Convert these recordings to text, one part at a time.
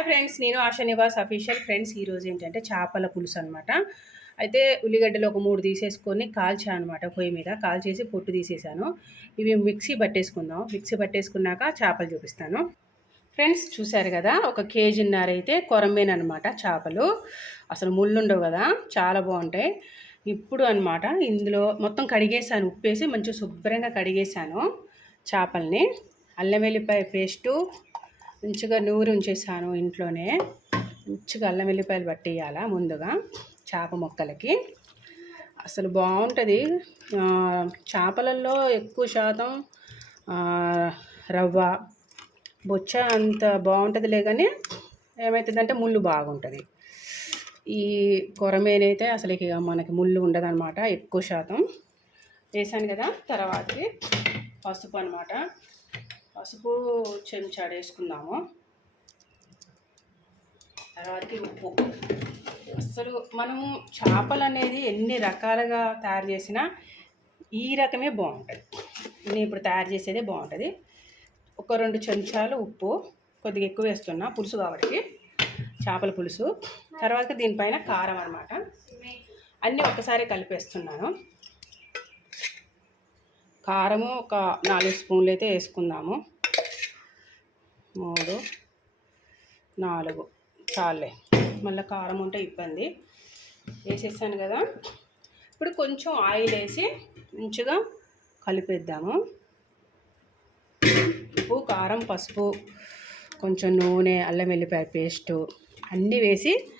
Hi friends నేను ASHA Niwas official friends ఈరోజు ఏంటంటే చేపల పులుసు అనమాట అయితే ఉల్లిగడ్డలు ఒక మూడు తీసేసుకొని కాల్చా అనమాట పొయ్యి మీద. కాల్చేసి పొట్టు తీసేసాను. ఇవి మిక్సీ పట్టేసుకుందాం. మిక్సీ పట్టేసుకున్నాక చేపలు చూపిస్తాను. ఫ్రెండ్స్ చూశారు కదా ఒక కేజీన్నర అయితే కొరమేన అనమాట చేపలు. అసలు ముళ్ళుండవు కదా చాలా బాగుంటాయి. ఇప్పుడు అనమాట ఇందులో మొత్తం కడిగేసాను. ఉప్పేసి మంచిగా శుభ్రంగా కడిగేసాను చేపల్ని. అల్లం వెల్లిపాయ పేస్టు మంచిగా నూరి ఉంచేసాను ఇంట్లోనే. మంచిగా అల్లం వెల్లిపాయలు పట్టేయాల ముందుగా చేప మొక్కలకి. అసలు బాగుంటుంది. చేపలలో ఎక్కువ శాతం రవ్వ బొచ్చ అంత బాగుంటుందిలే కానీ ఏమవుతుందంటే ముళ్ళు బాగుంటుంది. ఈ కొరమేనైతే అసలు ఇక మనకి ముళ్ళు ఉండదన్నమాట ఎక్కువ శాతం. వేసాను కదా తర్వాతకి పసుపు అనమాట పసుపు చెంచాడు వేసుకుందాము తర్వాతకి ఉప్పు. అసలు మనము చేపలు అనేది ఎన్ని రకాలుగా తయారు చేసినా ఈ రకమే బాగుంటుంది. నేను ఇప్పుడు తయారు చేసేదే బాగుంటుంది. ఒక రెండు చెంచాలు ఉప్పు కొద్దిగా ఎక్కువ వేస్తున్నా పులుసు కాబట్టి. చేపల పులుసు. తర్వాత దీనిపైన కారం అనమాట అన్నీ ఒకసారి కలిపేస్తున్నాను. కారము ఒక నాలుగు స్పూన్లు అయితే వేసుకుందాము. మూడు నాలుగు. చాలే. మళ్ళీ కారం ఉంటే ఇబ్బంది. వేసేసాను కదా. ఇప్పుడు కొంచెం ఆయిల్ వేసి మంచిగా కలిపేద్దాము. ఉప్పు కారం పసుపు కొంచెం నూనె అల్లం వెల్లిపాయ పేస్టు అన్నీ వేసి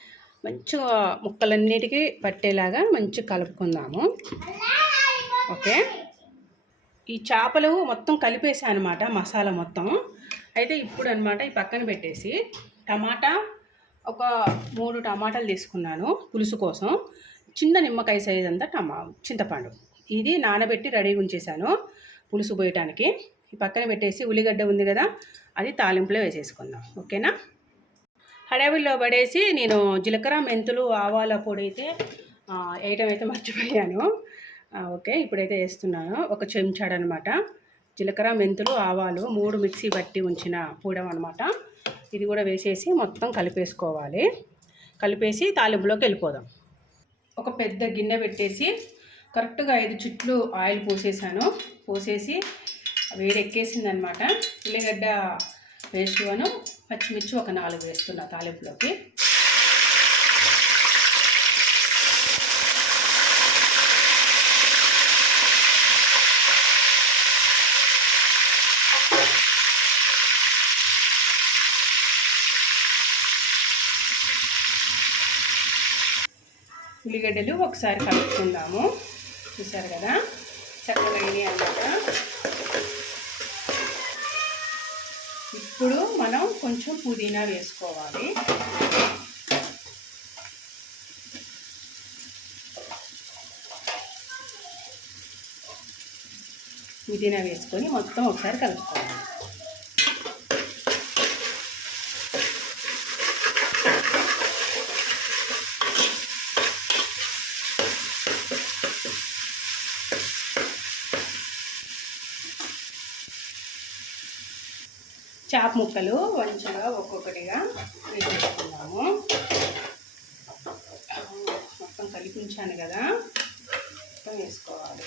మంచిగా ముక్కలన్నిటికీ పట్టేలాగా మంచిగా కలుపుకుందాము. ఓకే. ఈ చేపలు మొత్తం కలిపేసా అనమాట మసాలా మొత్తం. అయితే ఇప్పుడు అనమాట ఈ పక్కన పెట్టేసి టమాటా ఒక మూడు టమాటాలు తీసుకున్నాను పులుసు కోసం. చిన్న నిమ్మకాయ సైజ్ అంతా టమా చింతపండు. ఇది నానబెట్టి రెడీగా ఉంచేసాను పులుసు పోయటానికి. ఈ పక్కన పెట్టేసి ఉల్లిగడ్డ ఉంది కదా అది తాలింపులో వేసేసుకుందాం. ఓకేనా? హడావిల్లో పడేసి నేను జీలకర్ర మెంతులు ఆవాల పొడి అయితే వేయటం అయితే మర్చిపోయాను. ఓకే ఇప్పుడైతే వేస్తున్నాను. ఒక చెంచాడు అనమాట జీలకర్ర మెంతులు ఆవాలు మూడు మిక్సీ పట్టి ఉంచిన పూడం అనమాట ఇది కూడా వేసేసి మొత్తం కలిపేసుకోవాలి. కలిపేసి తాలింపులోకి వెళ్ళిపోదాం. ఒక పెద్ద గిన్నె పెట్టేసి కరెక్ట్గా ఐదు చుట్లు ఆయిల్ పోసేసాను. పోసేసి వేడెక్కేసిందనమాట ఉల్లిగడ్డ వేసుకొని పచ్చిమిర్చి ఒక నాలుగు వేస్తున్నా తాలింపులోకి. ఉల్లిగడ్డలు ఒకసారి కలుపుకుందాము. చూసారు కదా? చక్కగా అయినాయి అన్నమాట. ఇప్పుడు మనం కొంచెం పుదీనా వేసుకోవాలి. పుదీనా వేసుకొని మొత్తం ఒకసారి కలుపుకోవాలి. చాప్ ముక్కలు మంచిగా ఒక్కొక్కటిగా వేసేసుకున్నాము మొత్తం కలిపించాను కదా. మొత్తం వేసుకోవాలి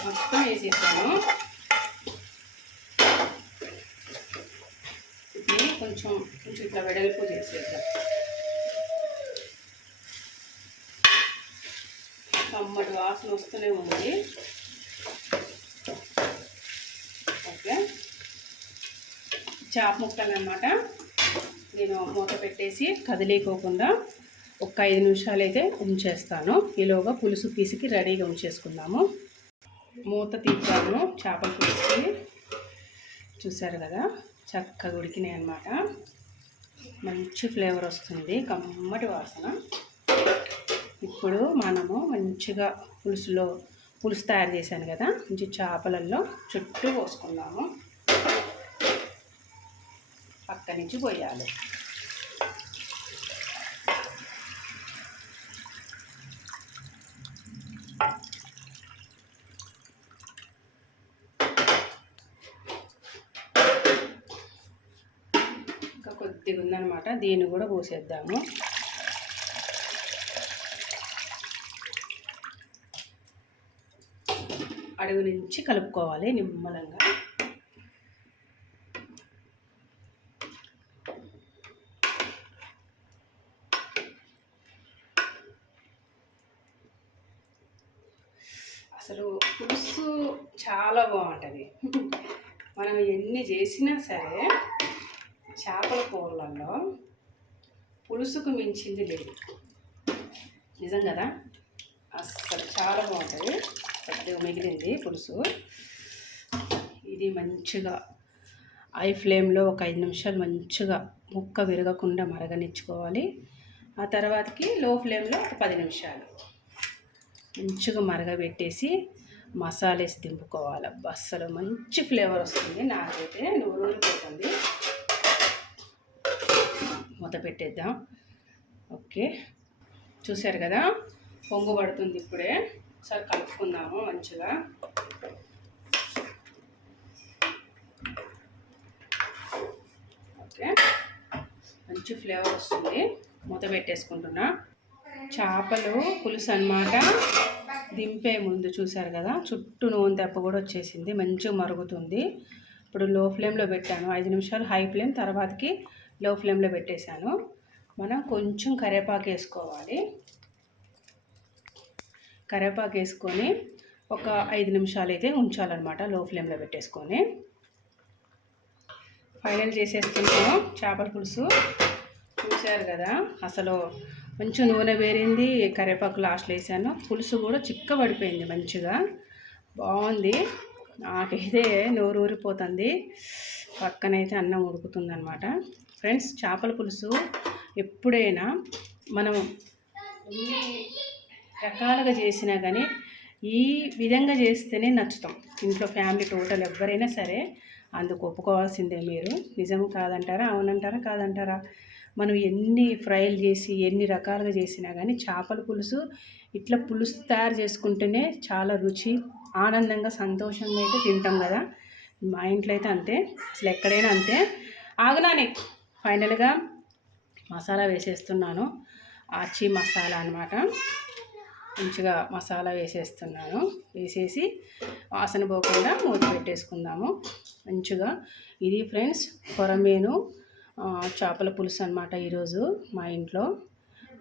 మొత్తం వేసేసాను కొంచెం కొంచెం ఇట్లా వెడల్పు చేసేద్దాం. కమ్మటి వాసన వస్తూనే ఉంది. ఓకే. చాప ముక్కలు అనమాట నేను మూత పెట్టేసి కదిలేకోకుండా ఒక ఐదు నిమిషాలు అయితే ఉంచేస్తాను. ఈలోగా పులుసు పీసుకి రెడీగా ఉంచేసుకుందాము. మూత తీద్దాము చేపలు పులుసుకి. చూసారు కదా? చక్కగా ఉడికినాయి అనమాట మంచి ఫ్లేవర్ వస్తుంది. కమ్మటి వాసన. ఇప్పుడు మనము మంచిగా పులుసులో పులుసు తయారు చేశాను కదా మంచి చేపలలో చుట్టూ పోసుకుందాము. పక్క నుంచి పోయాలి. కొద్దిగా ఉందన్నమాట. దీన్ని కూడా పోసేద్దాము. అడుగు నుంచి కలుపుకోవాలి నిమ్మలంగా. అసలు పులుసు చాలా బాగుంటుంది. మనం ఎన్ని చేసినా సరే చేపల కూరలలో పులుసుకు మించింది లేదు. నిజం కదా? అస్సలు చాలా బాగుంటుంది. పెద్దగా మిగిలింది పులుసు. ఇది మంచిగా ఐ ఫ్లేమ్లో ఒక ఐదు నిమిషాలు మంచిగా ముక్క విరగకుండా మరగనిచ్చుకోవాలి. ఆ తర్వాతకి లో ఫ్లేమ్లో ఒక పది నిమిషాలు మంచిగా మరగబెట్టేసి మసాలేసి దింపుకోవాలి. అస్సలు మంచి ఫ్లేవర్ వస్తుంది. నాకైతే నూరు ఊరిపోతుంది మూత పెట్టేద్దాం. ఓకే. చూశారు కదా? పొంగు పడుతుంది ఇప్పుడే. ఒకసారి కలుపుకుందాము మంచిగా. ఓకే. మంచి ఫ్లేవర్ వస్తుంది. మూత పెట్టేసుకుంటున్నా. చేపలు పులుసు అనమాట దింపే ముందు చూసారు కదా? చుట్టూ నూనె తెప్ప కూడా వచ్చేసింది. మంచిగా మరుగుతుంది. ఇప్పుడు లో ఫ్లేమ్లో పెట్టాను. ఐదు నిమిషాలు హై ఫ్లేమ్ తర్వాతకి లో ఫ్లేమ్లో పెట్టేశాను. మనం కొంచెం కరివేపాకు వేసుకోవాలి. కరివేపాకు వేసుకొని ఒక ఐదు నిమిషాలు అయితే ఉంచాలన్నమాట లో ఫ్లేమ్లో పెట్టేసుకొని. ఫైనల్ చేసేస్తున్నాము చేపల పులుసు. చూశారు కదా అసలు కొంచెం నూనె వేరింది కరివేపాకు లాస్ట్లో వేసాను. పులుసు కూడా చిక్క పడిపోయింది మంచిగా. బాగుంది. నాకైతే నోరు ఊరిపోతుంది. పక్కనైతే అన్నం ఉడుకుతుందనమాట ఫ్రెండ్స్ చేపల పులుసు ఎప్పుడైనా మనం ఎన్ని రకాలుగా చేసినా కానీ ఈ విధంగా చేస్తేనే నచ్చుతాం. ఇంట్లో ఫ్యామిలీ టోటల్ ఎవరైనా సరే అందుకు ఒప్పుకోవాల్సిందే మీరు. నిజం కాదంటారా? అవునంటారా? కాదంటారా? మనం ఎన్ని ఫ్రైలు చేసి ఎన్ని రకాలుగా చేసినా కానీ చేపల పులుసు ఇట్లా పులుసు తయారు చేసుకుంటేనే చాలా రుచి ఆనందంగా సంతోషంగా అయితే తింటాం కదా. మా ఇంట్లో అయితే అంతే. అసలు ఎక్కడైనా అంతే. ఆగనానే. ఫైనల్గా మసాలా వేసేస్తున్నాను. ఆచి మసాలా అనమాట మంచిగా మసాలా వేసేస్తున్నాను. వేసేసి వాసన పోకుండా మూత పెట్టేసుకుందాము. మంచిగా ఇది ఫ్రెండ్స్ కొరమేను చేపల పులుసు అనమాట ఈరోజు మా ఇంట్లో.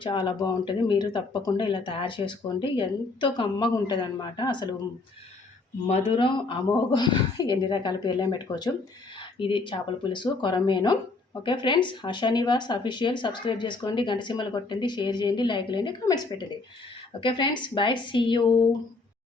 చాలా బాగుంటుంది. మీరు తప్పకుండా ఇలా తయారు చేసుకోండి. ఎంతో కమ్మగా ఉంటుంది అనమాట అసలు మధురం అమోఘం ఎన్ని రకాల పేర్లే పెట్టుకోవచ్చు. ఇది చేపల పులుసు కొరమేను okay friends Asha Niwas official subscribe చేసుకోండి గంట కొట్టండి షేర్ చేయండి లైక్ చేయండి కామెంట్స్ పెట్టండి. Okay friends bye see you